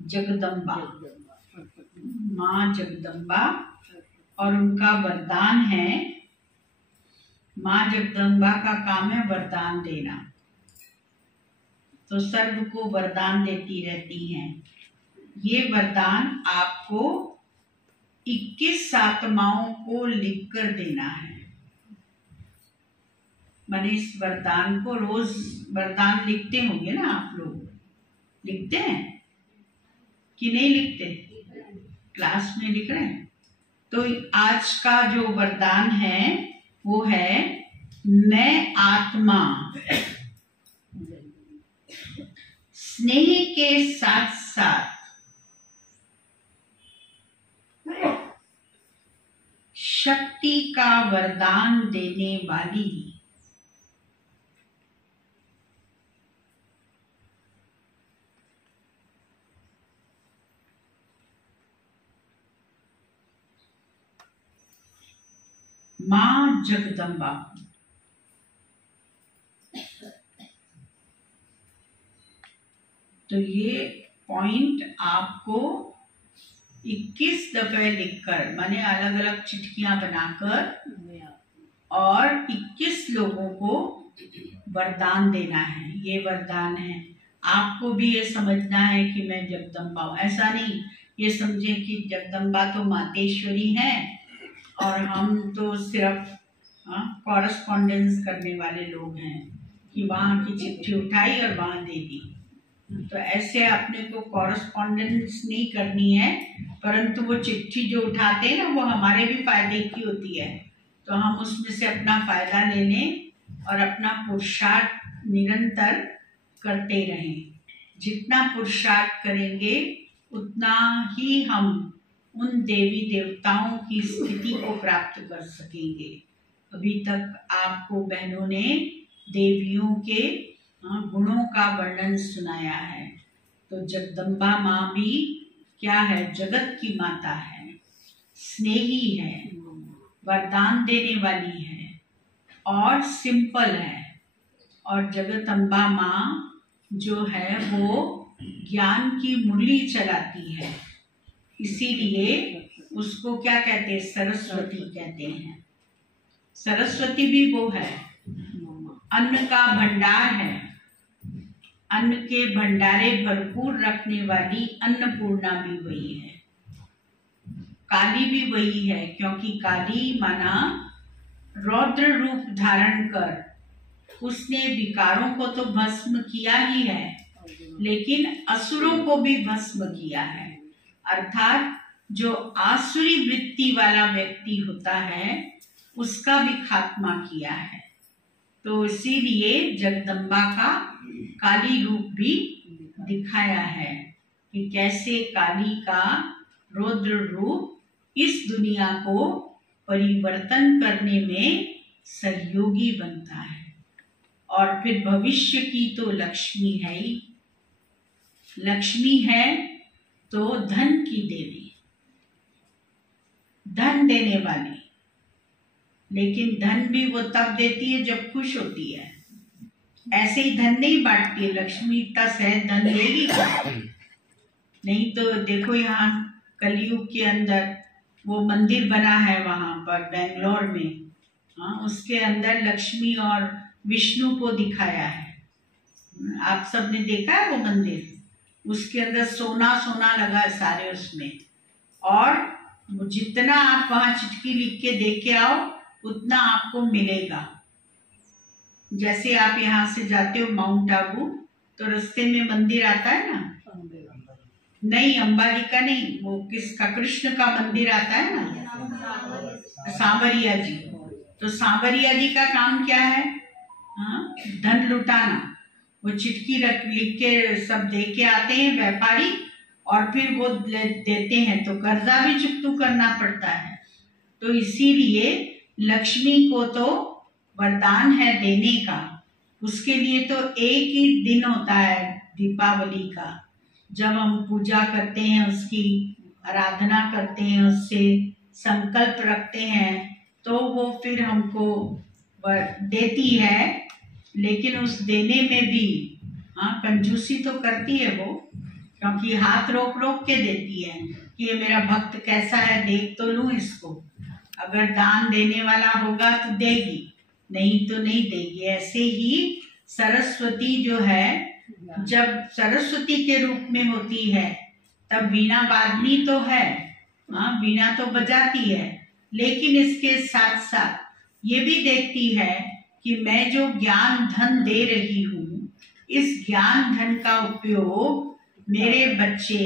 जगदम्बा, माँ जगदम्बा, और उनका वरदान है, माँ जगदम्बा का काम है वरदान देना, तो सर्व को वरदान देती रहती हैं। ये वरदान आपको 21 आत्माओं को लिखकर देना है। मैंने इस वरदान को रोज वरदान लिखते होंगे ना, आप लोग लिखते हैं कि नहीं लिखते? क्लास में लिख रहे हैं। तो आज का जो वरदान है वो है, मैं आत्मा स्नेह के साथ साथ शक्ति का वरदान देने वाली माँ जगदम्बा। तो ये पॉइंट आपको 21 दफे लिखकर, माने अलग अलग चिट्ठियां बनाकर और 21 लोगों को वरदान देना है। ये वरदान है। आपको भी ये समझना है कि मैं जगदम्बा हूँ। ऐसा नहीं ये समझे कि जगदम्बा तो मातेश्वरी है और हम तो सिर्फ कॉरेस्पॉन्डेंस करने वाले लोग हैं कि वहाँ की चिट्ठी उठाई और वहाँ दे दी। तो ऐसे अपने को कॉरेस्पॉन्डेंस नहीं करनी है, परंतु वो चिट्ठी जो उठाते हैं ना, वो हमारे भी फायदे की होती है, तो हम उसमें से अपना फायदा ले लें और अपना पुरुषार्थ निरंतर करते रहें। जितना पुरुषार्थ करेंगे उतना ही हम उन देवी देवताओं की स्थिति को प्राप्त कर सकेंगे। अभी तक आपको बहनों ने देवियों के गुणों का वर्णन सुनाया है। तो जगदम्बा माँ भी क्या है? जगत की माता है, स्नेही है, वरदान देने वाली है और सिंपल है। और जगदम्बा माँ जो है वो ज्ञान की मुरली चलाती है, इसीलिए उसको क्या कहते हैं? सरस्वती कहते हैं। सरस्वती भी वो है, अन्न का भंडार है, अन्न के भंडारे भरपूर रखने वाली अन्नपूर्णा भी वही है। काली भी वही है, क्योंकि काली माना रौद्र रूप धारण कर उसने विकारों को तो भस्म किया ही है, लेकिन असुरों को भी भस्म किया है। अर्थात जो आसुरी वृत्ति वाला व्यक्ति होता है उसका भी खात्मा किया है। तो इसीलिए जगदम्बा का काली रूप भी दिखाया है कि कैसे काली का रौद्र रूप इस दुनिया को परिवर्तन करने में सहयोगी बनता है। और फिर भविष्य की तो लक्ष्मी है ही। लक्ष्मी है तो धन की देवी, धन देने वाली, लेकिन धन भी वो तब देती है जब खुश होती है। ऐसे ही धन नहीं बांटती है। लक्ष्मी तस है, धन देगी नहीं। तो देखो यहाँ कलयुग के अंदर वो मंदिर बना है वहां पर बेंगलोर में, उसके अंदर लक्ष्मी और विष्णु को दिखाया है। आप सबने देखा है वो मंदिर? उसके अंदर सोना सोना लगा है सारे उसमें, और जितना आप वहां चिट्ठी लिख के दे के आओ उतना आपको मिलेगा। जैसे आप यहाँ से जाते हो माउंट आबू, तो रास्ते में मंदिर आता है ना, नहीं अंबाजी का नहीं, वो किसका? कृष्ण का मंदिर आता है ना, सांवरिया जी। तो सांवरिया जी का काम क्या है? धन लुटाना। वो चिट्ठी लिख के सब दे के आते हैं व्यापारी, और फिर वो देते हैं तो कर्जा भी चुकता करना पड़ता है। तो इसीलिए लक्ष्मी को तो वरदान है देने का। उसके लिए तो एक ही दिन होता है दीपावली का, जब हम पूजा करते हैं, उसकी आराधना करते हैं, उससे संकल्प रखते हैं, तो वो फिर हमको देती है। लेकिन उस देने में भी कंजूसी तो करती है वो, क्योंकि हाथ रोक रोक के देती है कि ये मेरा भक्त कैसा है, देख तो लूं इसको। अगर दान देने वाला होगा तो देगी, नहीं तो नहीं देगी। ऐसे ही सरस्वती जो है, जब सरस्वती के रूप में होती है तब वीणा वादनी तो है, हाँ वीणा तो बजाती है, लेकिन इसके साथ साथ ये भी देखती है कि मैं जो ज्ञान धन दे रही हूँ, इस ज्ञान धन का उपयोग मेरे बच्चे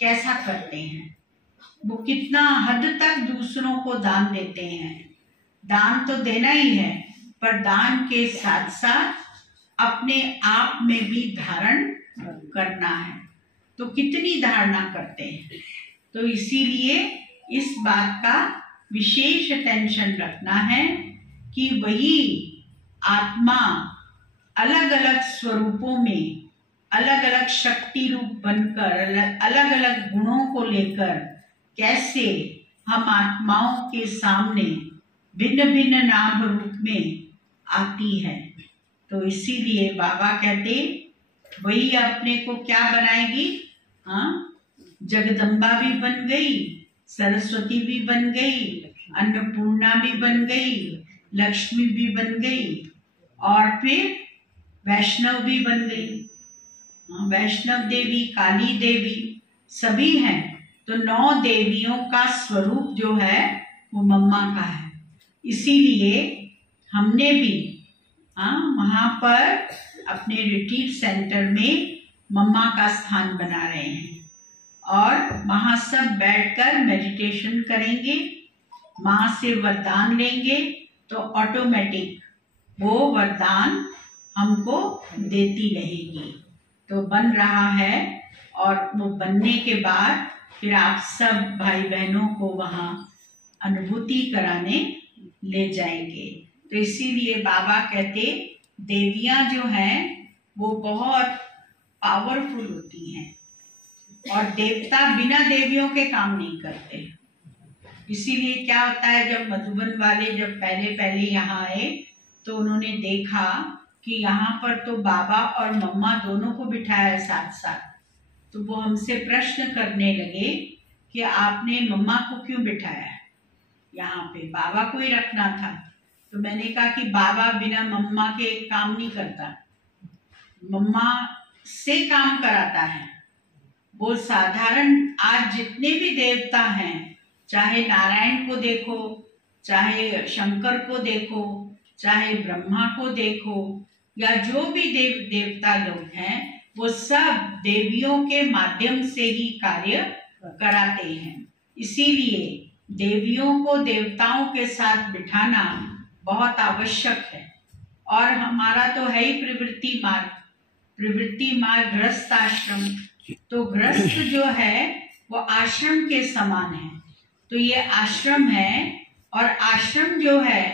कैसा करते हैं, वो कितना हद तक दूसरों को दान देते हैं। दान तो देना ही है, पर दान के साथ साथ अपने आप में भी धारण करना है। तो कितनी धारणा करते हैं। तो इसीलिए इस बात का विशेष अटेंशन रखना है कि वही आत्मा अलग अलग स्वरूपों में, अलग अलग शक्ति रूप बनकर, अलग अलग गुणों को लेकर कैसे हम आत्माओं के सामने भिन्न भिन्न नाम रूप में आती है। तो इसीलिए बाबा कहते वही अपने को क्या बनाएगी, हाँ जगदम्बा भी बन गई, सरस्वती भी बन गई, अन्नपूर्णा भी बन गई, लक्ष्मी भी बन गई, और फिर वैष्णव भी बन गई। वैष्णव देवी, काली देवी सभी हैं। तो 9 देवियों का स्वरूप जो है वो मम्मा का है। इसीलिए हमने भी वहाँ पर अपने रिट्रीट सेंटर में मम्मा का स्थान बना रहे हैं और वहाँ सब बैठकर मेडिटेशन करेंगे, माँ से वरदान लेंगे तो ऑटोमेटिक वो वरदान हमको देती रहेगी। तो बन रहा है और वो बनने के बाद फिर आप सब भाई बहनों को वहाँ अनुभूति कराने ले जाएंगे। तो इसीलिए बाबा कहते देवियाँ जो हैं वो बहुत पावरफुल होती हैं और देवता बिना देवियों के काम नहीं करते। इसीलिए क्या होता है, जब मधुबन वाले जब पहले पहले यहाँ आए तो उन्होंने देखा कि यहाँ पर तो बाबा और मम्मा दोनों को बिठाया है साथ साथ। तो वो हमसे प्रश्न करने लगे कि आपने मम्मा को क्यों बिठाया है यहाँ पे, बाबा को ही रखना था। तो मैंने कहा कि बाबा बिना मम्मा के काम नहीं करता, मम्मा से काम कराता है। वो साधारण आज जितने भी देवता हैं, चाहे नारायण को देखो, चाहे शंकर को देखो, चाहे ब्रह्मा को देखो, या जो भी देवता लोग हैं, वो सब देवियों के माध्यम से ही कार्य कराते हैं। इसीलिए देवियों को देवताओं के साथ बिठाना बहुत आवश्यक है। और हमारा तो है ही प्रवृत्ति मार्ग गृहस्थ आश्रम। तो गृहस्थ जो है वो आश्रम के समान है। तो ये आश्रम है और आश्रम जो है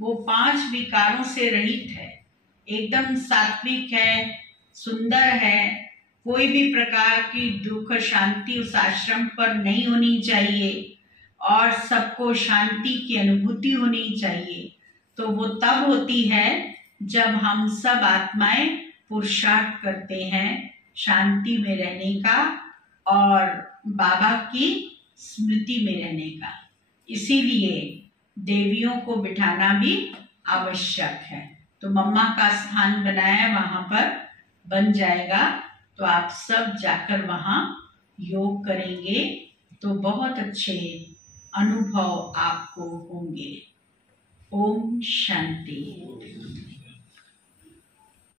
वो 5 विकारों से रहित है, एकदम सात्विक है, सुंदर है। कोई भी प्रकार की दुख शांति उस आश्रम पर नहीं होनी चाहिए और सबको शांति की अनुभूति होनी चाहिए। तो वो तब होती है जब हम सब आत्माएं पुरुषार्थ करते हैं शांति में रहने का और बाबा की स्मृति में रहने का। इसीलिए देवियों को बिठाना भी आवश्यक है। तो मम्मा का स्थान बनाया, वहां पर बन जाएगा। तो आप सब जाकर वहां योग करेंगे तो बहुत अच्छे अनुभव आपको होंगे। ओम शांति।